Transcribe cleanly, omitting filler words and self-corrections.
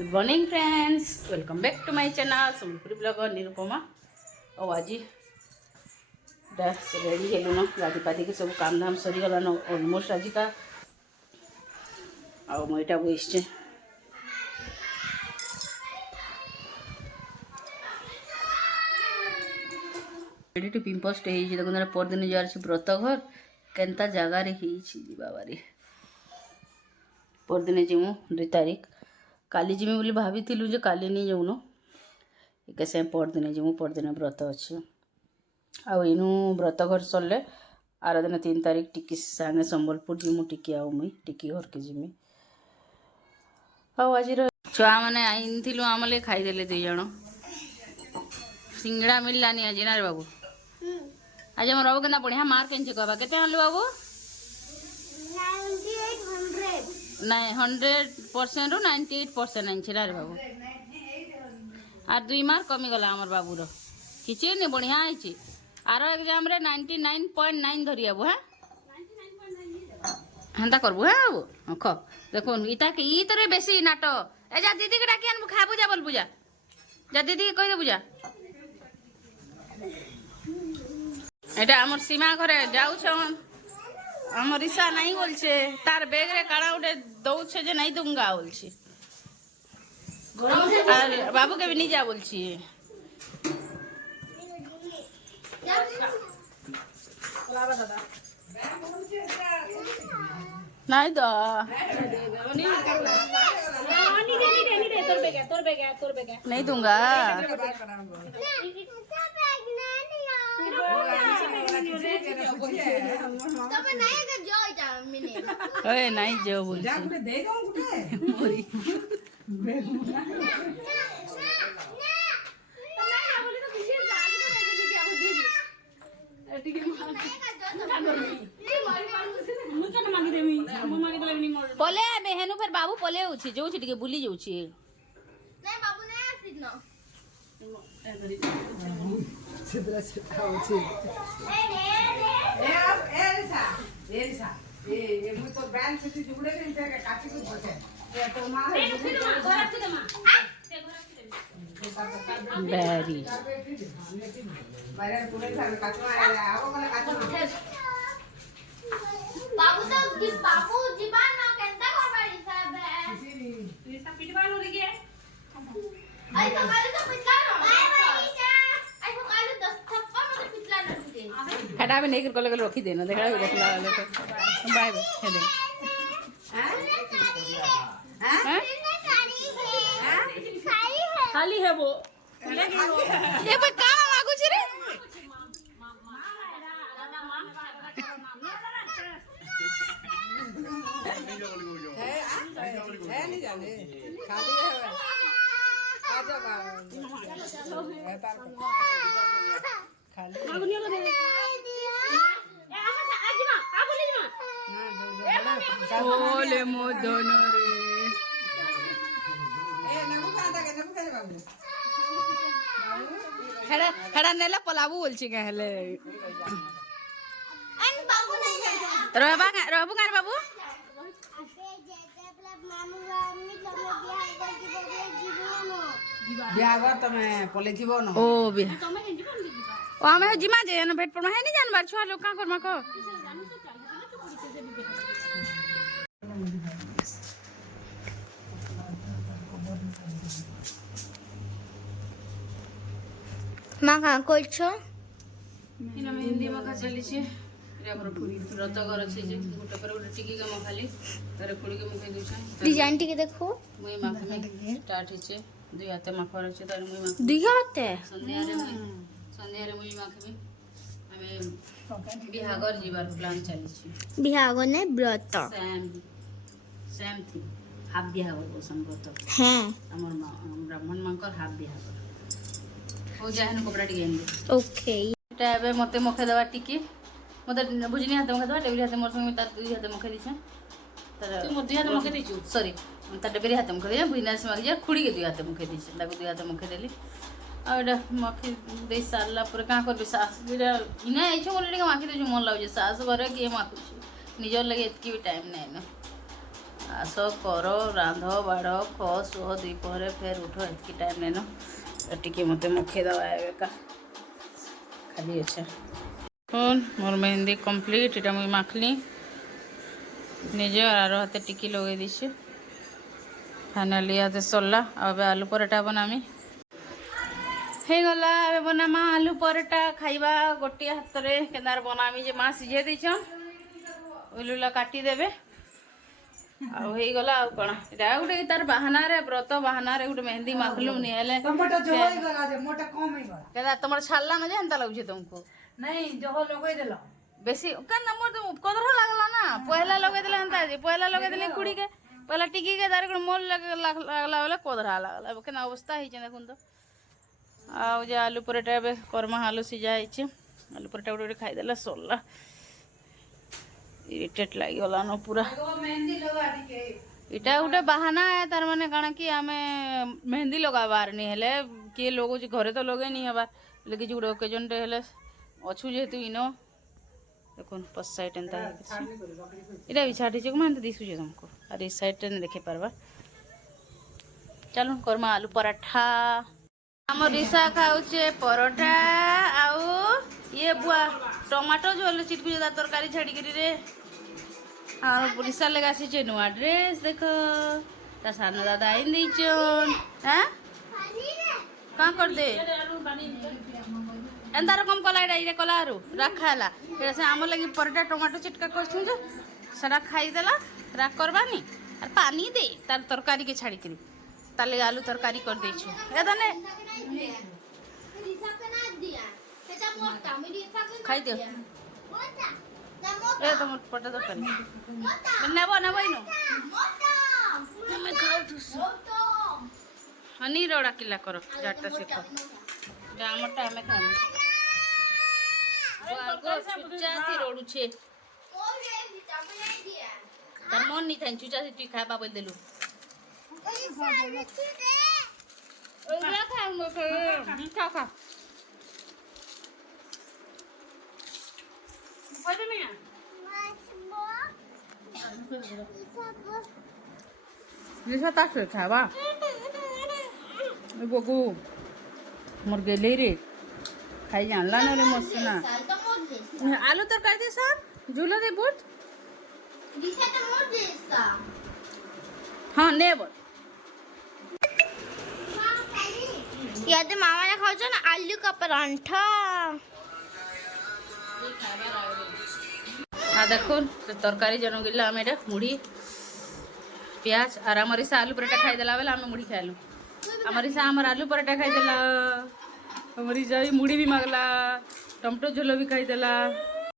Good morning friends, welcome back to my channel Sambalpuri blogger Nirupama. और आज ready हेलु न गाधी पाधी के सब काम धाम सरी गलान ऑलमोस्ट आज का आउ मईटा बसचे रेडी टू पिंपल स्टे ही देखो परदिन जार व्रत घर केन्ता जगार बाबा परदिन जीमु 2 तारीख काली जीमी बोली भाभी जे काली नहीं जाऊन एक साथ परदिन जीमु परदिन व्रत अच्छे आनु व्रत घर सरले आर दिन 3 तारीख टिकी सागे संबलपुर जीमु टिकी आउ मुई टिकी घर के जीमी आज छुआ मैंने आई आमले खाईदे 2 जन सिंगड़ा मिललानी आज ना रे बाबू आज आम बाबू के बढ़िया मार्क एंचे कहवा के आनलु बाबू 98 100% 98% आनी रे बाबू आर 2 मार्क कमी गला आमर बाबूर किसी नहीं बढ़िया आई आर एग्जाम रे 99.9 धरी आबू हाँ हेन्ता करबू हाँ बाबू ख देखो इता के ई तरे बेसी नाट ए जा दीदी के डाकी आनबू खाबू जा बोल बुझा जा दीदी के कह दे बुझा एटा हमर सीमा घरे जाऊ छन हमर ईसा नहीं बोलछे तार बैग रे काड़ा उठे दौछे जे नहीं दूंगा बोलछे और बाबू के भी नहीं जा बोलछी नहीं दो नहीं दूंगा ओए नहीं जो बोल पले बेहेनु फिर बाबू पले उछि जो टिके बुली जाउछि नै बाबू नै आसी न छिद्र छिद्र होछि ए मु तो बैंक से जुड़े के इनका काटी को बचे ए तो मां घर रख दे मां ते घर रख दे बेरी बाहर पूरे घर काटवा आओ वाला काटवा बाबू तो कि बाबू जीवन न केंता करबाड़ी सब तू सब पिटवानो रे के आई तो काले तो पिटला न बाय बाय आई तो काले 10 थप्पा मत पिटला न तुझे हटा में नहीं कर कल रखी देना देखा रखला ले बाय बाय हे दे हां खाली है वो ये पे का लागू छी रे है नहीं जाने खाली है आजा खाली आगुनिया दे ए आमा आज मा आगुली मा ओले मोदन रे ए नगु खाता के नगु खाले बाबू हेडा हेडा नेला पलाबू बोलछि के हेले अन बाबू नहीं रहबू गार बाबू बिहागर तमे पले थिबो न ओ बिहा तमे हेंजी कोन दिबी ओ हमें जिमा जे न भेट पर है नहीं जानबार छुआ लोग का करमा को मां का कोइछो इना में हिंदी में का चली छे रे हमर पूरी व्रत घर अछि जे गोटे पर गोटे टिकी के मखाली तारे खुड़ी के मुखे दउ छै डिजाइन टिके देखो मुई माख में स्टार्ट हिचे 2 हाथे माखर अछि तारे मुई माख 2 हाथे संध्या रे मुई माख में हमें बिहागर जीवार प्लान चली छी बिहागर ने व्रत सेम थी हाफ बिहागर बोसन व्रत हां हमर ब्राह्मण मांकर हाफ बिहागर हो जाए न कपड़ा टिके एंदे ओके एटा एबे मते मुखे देबा टिकी मते बुझनी हाथ मुखे देबा टेबल हाथ मोर संग तार 2 हाथ मुखे दिछे तर तू मोर 2 हाथ मुखे दिछु सॉरी तार टेबल हाथ मुखे दिया बुइना से मागी जा खुड़ी के 2 हाथ मुखे दिछे ताको 2 हाथ मुखे देली आ एटा मखे दे साला पर का कर सास बिरा इना एछो मोर टिके माखी दे मन लागे सास करे के माखु निजर लगे इतकी भी टाइम नै न आस कर रांध बाढ़ ख सुह द्विपहर फेर उठ एतकी टाइम नेन टिके मत मुखे दवा एका खाली अच्छा कौन मोर मेहंदी कंप्लीट इटा मुई माखली निजे आर हाथे टिकी लगे दीछे फाइनाली हाथे सरला अब आलू पराठा बनामी हे गला अब बनामा आलू पराठा खाइबा गोटे हाथ रे केदार बनामी जे माँ सिझे देछन उलुला काटी देबे आ हो गला आ कोन एटा गुटे तार बहाना रे व्रत बहाना रे गुटे मेहंदी माखलु नि हेले टमाटो जो होई गला जे मोटा कम होई गला केदार तमर छालला न जे हंता लागु तुमको नहीं जो लगई देलो बेसी का नंबर तो कदर लागला ना पहला लगे देले हंता जे पहला लगे देले कुड़ी के पहला टिकी के दार मोल लागला वाला कदरा लागला अब केना अवस्था ही जे देखुन तो आ जे आलू पराठा बे कर्मा आलू सिझा है आलू पराठा गोटे खाई देला सरला इरिटेट लगी गला न पूरा मेहंदी लगा के इटा गोटे बाहाना है तार माने काना कि आमे मेहंदी लगाबार नहीं हेले किए लोग घरे तो लगे नहीं हबार लेकिन जो गोटे ओकेजन टे हेले अच्छु जेहेतु इनो देखुन पस साइड एंता इटा भी छाटी चक मान दिसु जे तुमको और इस साइड ने देखे पारबा चलो कर्मा आलू पराठा हम रिसा खाऊचे परोठा आउ ये बुआ टमाटो झोल चिटकु जा तरकारी छाड़ी करी रे और रिसा लगा से नुआ ड्रेस देखो ता सानो दादा आइन दीचन हैं का कर दे एंदा रकम कला इरे कलारू रखाला एरा से आम लगी परोठा टमाटो चिटका करछु जे सरा खाई देला राख करबानी और पानी दे तार तरकारी के छाड़ी करी ताले आलू तरकारी कर देछु ए दने खाई दियो ए तुम पटा तरकारी नेबो नेबो इनो मैं खाऊ तुसु हनी रोड़ा किला करो जाटा से खा आमटा हमें खाना चुचा थी रोडू छे तार मन नहीं था चुचा से तू खाबा बोल देलु ओला खा मो खा खा पड़े नहीं है निशा तासे खाबा बगु मोर गेले रे खाई जानला ना रे मस्त ना आलू तरकारी दे सर झूला दे बुट हाँ ने बोल याद मामा ने खाओ ना आलू का परांठा हाँ देखो तरकारी जन गिला आम एटा मुढ़ी प्याज और आमर से आलू पराठा खाई देला बेला आम मुढ़ी खाइलु आमर से आमर आलू पराठा खाई देला आमर से मुढ़ी भी मागला टमाटो झोल भी खाई देला